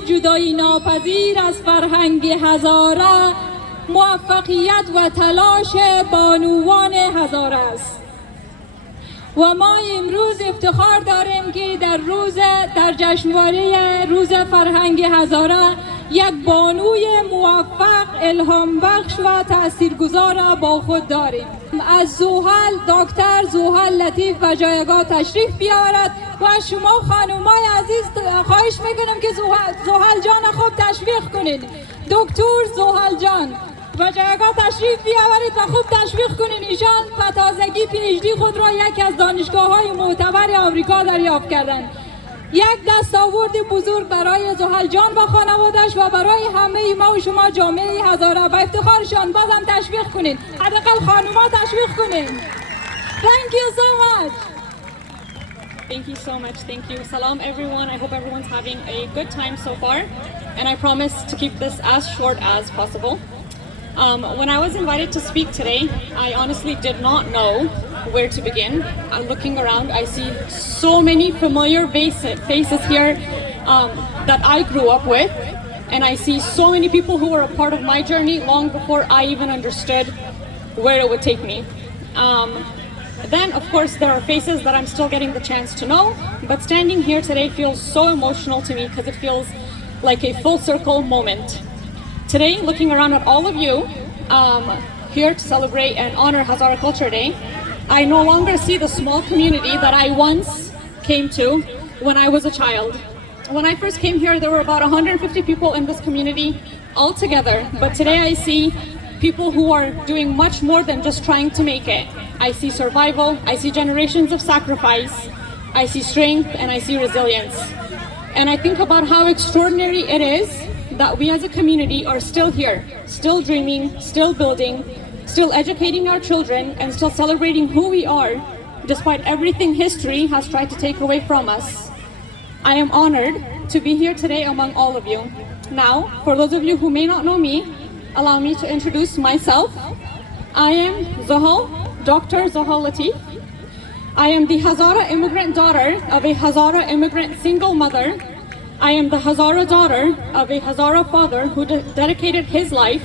جدایی ناپذیر از فرهنگ هزاره، موفقیت و تلاش بانوان هزاره است. و ما امروز افتخار داریم که در جشنواره روز فرهنگ هزاره یک بانوی موفق، الهام بخش و تاثیرگذار با خود داریم. از زحل دکتر زحل لطیف و جایگاه تشریف بیاورد و شما خانمای عزیز خواهش میکنم که زحل جان خوب تشویق کنید. دکتر زحل جان و جایگاه تشریف بیاورید و خوب تشویق کنین. ایشان به تازگی PhD خود را یکی از دانشگاه‌های معتبر آمریکا دریافت کردند. یک دستاورد بزرگ برای زحل جان و خانواده‌اش و برای همه ما و شما جامعه هزاره. با افتخارشان بازم تشویق کنین. حداقل خانوما تشویق کنین. Thank you so much. Thank you so much. Thank you. Salam everyone. I hope everyone's having a good time so far. And I promise to keep this as short as possible. When I was invited to speak today, I honestly did not know where to begin. I'm looking around, I see so many familiar faces here that I grew up with, and I see so many people who were a part of my journey long before I even understood where it would take me. Then, of course, there are faces that I'm still getting the chance to know, but standing here today feels so emotional to me because it feels like a full circle moment. Today, looking around at all of you here to celebrate and honor Hazara Culture Day, I no longer see the small community that I once came to when I was a child. When I first came here, there were about 150 people in this community all together, but today I see people who are doing much more than just trying to make it. I see survival, I see generations of sacrifice, I see strength, and I see resilience. And I think about how extraordinary it is that we as a community are still here, still dreaming, still building, still educating our children, and still celebrating who we are, despite everything history has tried to take away from us. I am honored to be here today among all of you. Now, for those of you who may not know me, allow me to introduce myself. I am Dr. Zahal Latif. I am the Hazara immigrant daughter of a Hazara immigrant single mother. I am the Hazara daughter of a Hazara father who dedicated his life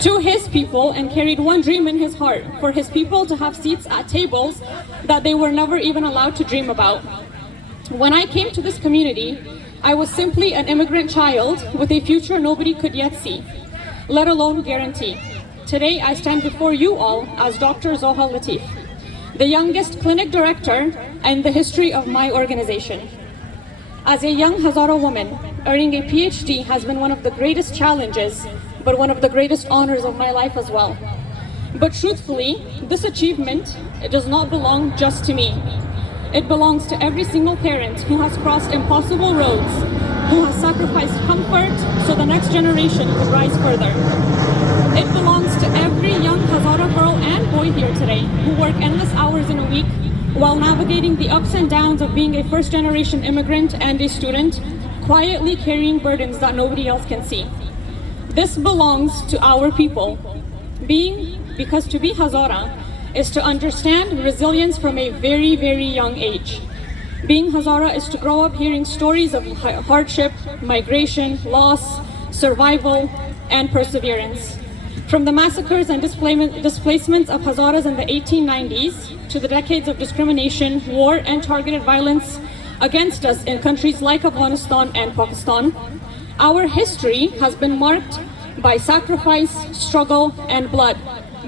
to his people and carried one dream in his heart, for his people to have seats at tables that they were never even allowed to dream about. When I came to this community, I was simply an immigrant child with a future nobody could yet see, let alone guarantee. Today, I stand before you all as Dr. Zahal Latif, the youngest clinic director in the history of my organization. As a young Hazara woman, earning a PhD has been one of the greatest challenges, but one of the greatest honors of my life as well. But truthfully, this achievement, it does not belong just to me. It belongs to every single parent who has crossed impossible roads, who has sacrificed comfort so the next generation could rise further. It belongs to every young Hazara girl and boy here today who work endless hours in a week while navigating the ups and downs of being a first-generation immigrant and a student, quietly carrying burdens that nobody else can see. This belongs to our people. Because to be Hazara is to understand resilience from a very, very young age. Being Hazara is to grow up hearing stories of hardship, migration, loss, survival, and perseverance. From the massacres and displacements of Hazaras in the 1890s to the decades of discrimination, war, and targeted violence against us in countries like Afghanistan and Pakistan, our history has been marked by sacrifice, struggle, and blood,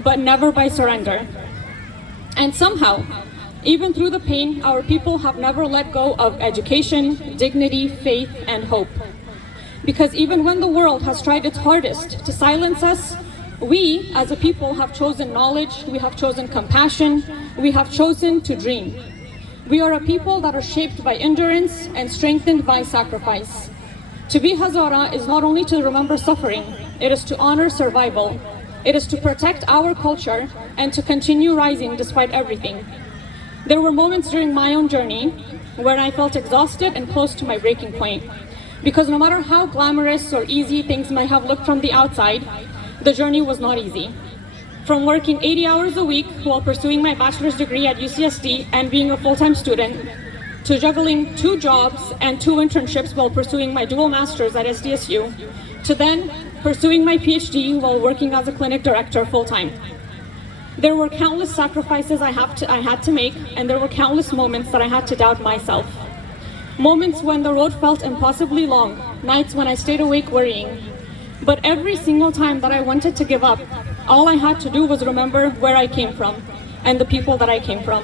but never by surrender. And somehow, even through the pain, our people have never let go of education, dignity, faith, and hope. Because even when the world has tried its hardest to silence us, we as a people have chosen knowledge, we have chosen compassion, we have chosen to dream. We are a people that are shaped by endurance and strengthened by sacrifice. To be Hazara is not only to remember suffering, it is to honor survival. It is to protect our culture and to continue rising despite everything. There were moments during my own journey where I felt exhausted and close to my breaking point. Because no matter how glamorous or easy things might have looked from the outside, the journey was not easy. From working 80 hours a week while pursuing my bachelor's degree at UCSD and being a full-time student, to juggling 2 jobs and 2 internships while pursuing my dual masters at SDSU, to then pursuing my PhD while working as a clinic director full-time. There were countless sacrifices I had to make, and there were countless moments that I had to doubt myself. Moments when the road felt impossibly long, nights when I stayed awake worrying. But every single time that I wanted to give up, all I had to do was remember where I came from and the people that I came from.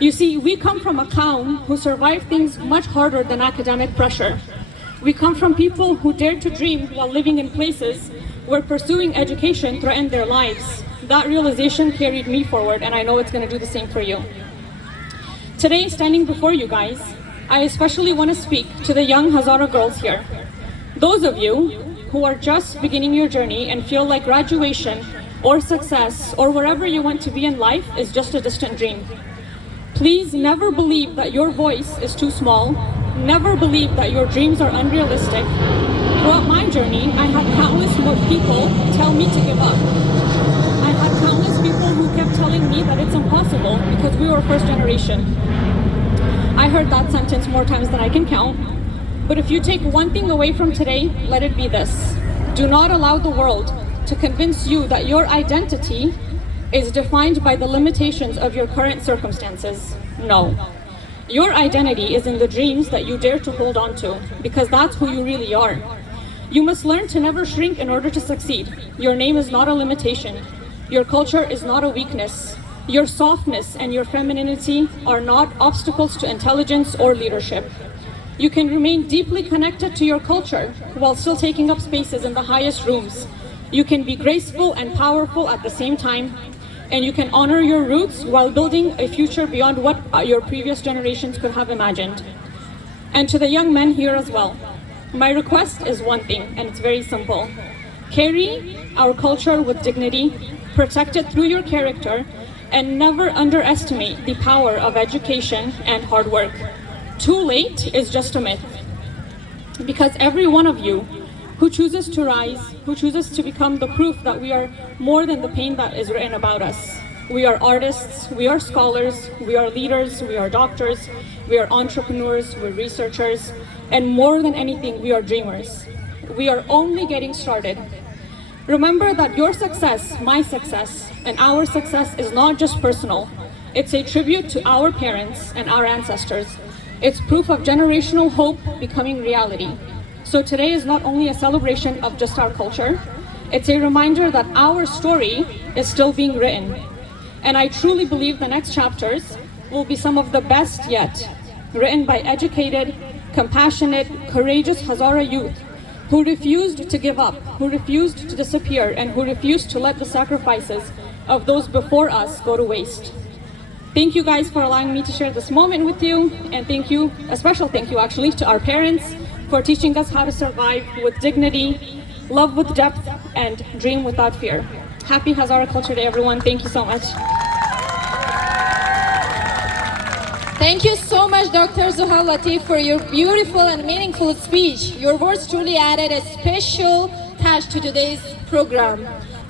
You see, we come from a Qaum who survived things much harder than academic pressure. We come from people who dared to dream while living in places where pursuing education threatened their lives. That realization carried me forward, and I know it's going to do the same for you. Today, standing before you guys, I especially want to speak to the young Hazara girls here. Those of you who are just beginning your journey and feel like graduation or success or wherever you want to be in life is just a distant dream. Please never believe that your voice is too small. Never believe that your dreams are unrealistic. Throughout my journey, I had countless people tell me to give up. I had countless people who kept telling me that it's impossible because we were first generation. I heard that sentence more times than I can count. But if you take one thing away from today, let it be this. Do not allow the world to convince you that your identity is defined by the limitations of your current circumstances. No. Your identity is in the dreams that you dare to hold on to, because that's who you really are. You must learn to never shrink in order to succeed. Your name is not a limitation. Your culture is not a weakness. Your softness and your femininity are not obstacles to intelligence or leadership. You can remain deeply connected to your culture while still taking up spaces in the highest rooms. You can be graceful and powerful at the same time, and you can honor your roots while building a future beyond what your previous generations could have imagined. And to the young men here as well, my request is one thing, and it's very simple. Carry our culture with dignity, protect it through your character, and never underestimate the power of education and hard work. Too late is just a myth. Because every one of you who chooses to rise, who chooses to become the proof that we are more than the pain that is written about us. We are artists, we are scholars, we are leaders, we are doctors, we are entrepreneurs, we're researchers, and more than anything, we are dreamers. We are only getting started. Remember that your success, my success, and our success is not just personal. It's a tribute to our parents and our ancestors. It's proof of generational hope becoming reality. So today is not only a celebration of just our culture, it's a reminder that our story is still being written. And I truly believe the next chapters will be some of the best yet, written by educated, compassionate, courageous Hazara youth who refused to give up, who refused to disappear, and who refused to let the sacrifices of those before us go to waste. Thank you guys for allowing me to share this moment with you, and thank you, a special thank you actually, to our parents for teaching us how to survive with dignity, love with depth, and dream without fear. Happy Hazara Culture Day, everyone. Thank you so much. Thank you so much, Dr. Zuhal Latif, for your beautiful and meaningful speech. Your words truly added a special touch to today's program.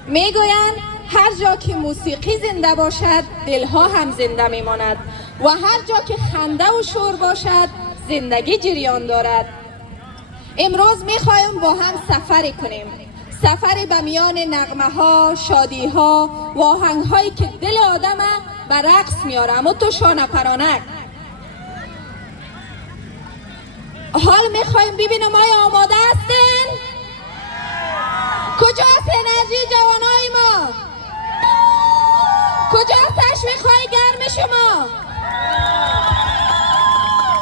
میگویند هر جا که موسیقی زنده باشد، دلها هم زنده میماند و هر جا که خنده و شور باشد، زندگی جریان دارد. امروز میخوایم با هم سفری کنیم. سفری به میان نغمه ها، شادی ها و آهنگ هایی که دل آدم به رقص میاره، اما تو شانه پرانک. حال میخوایم ببینیم آیا آماده هستین؟ کجاست انرژی جوانای ما؟ کجاست تشویق های گرم شما؟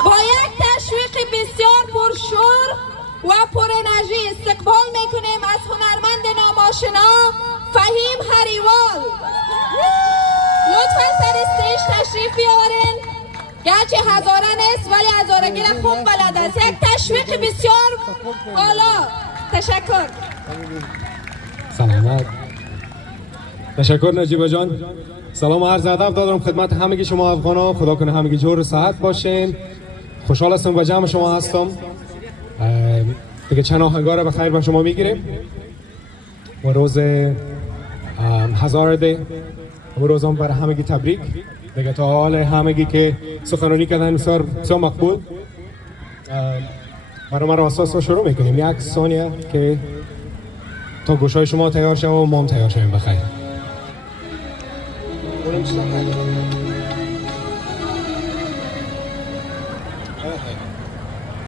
با یک تشویق بسیار پرشور و پر انرژی استقبال میکنیم از هنرمند ناماشنا فهیم هریوال. لطفا سر استیج تشریف بیاورین. گرچه هزاره نیست ولی هزارگی را خوب بلد است. یک تشویق بسیار بالا. تشکر. سلامت. تشکر نجیبه جان. سلام و عرض ادب دارم خدمت همگی شما افغانا. خدا کنه همگی جور و صحت باشین. خوشحال هستم با جمع شما هستم. دیگه چند آهنگا را به خیر با شما میگیریم و روز هزاره دی و روزم برای همگی تبریک. دیگه تا حال همگی که سخنرانی کردن بسیار مقبول. برای ما اساس رو شروع میکنیم. یک ثانیه که تا گوشای شما تیار شد و ما هم تیار شویم بخیر.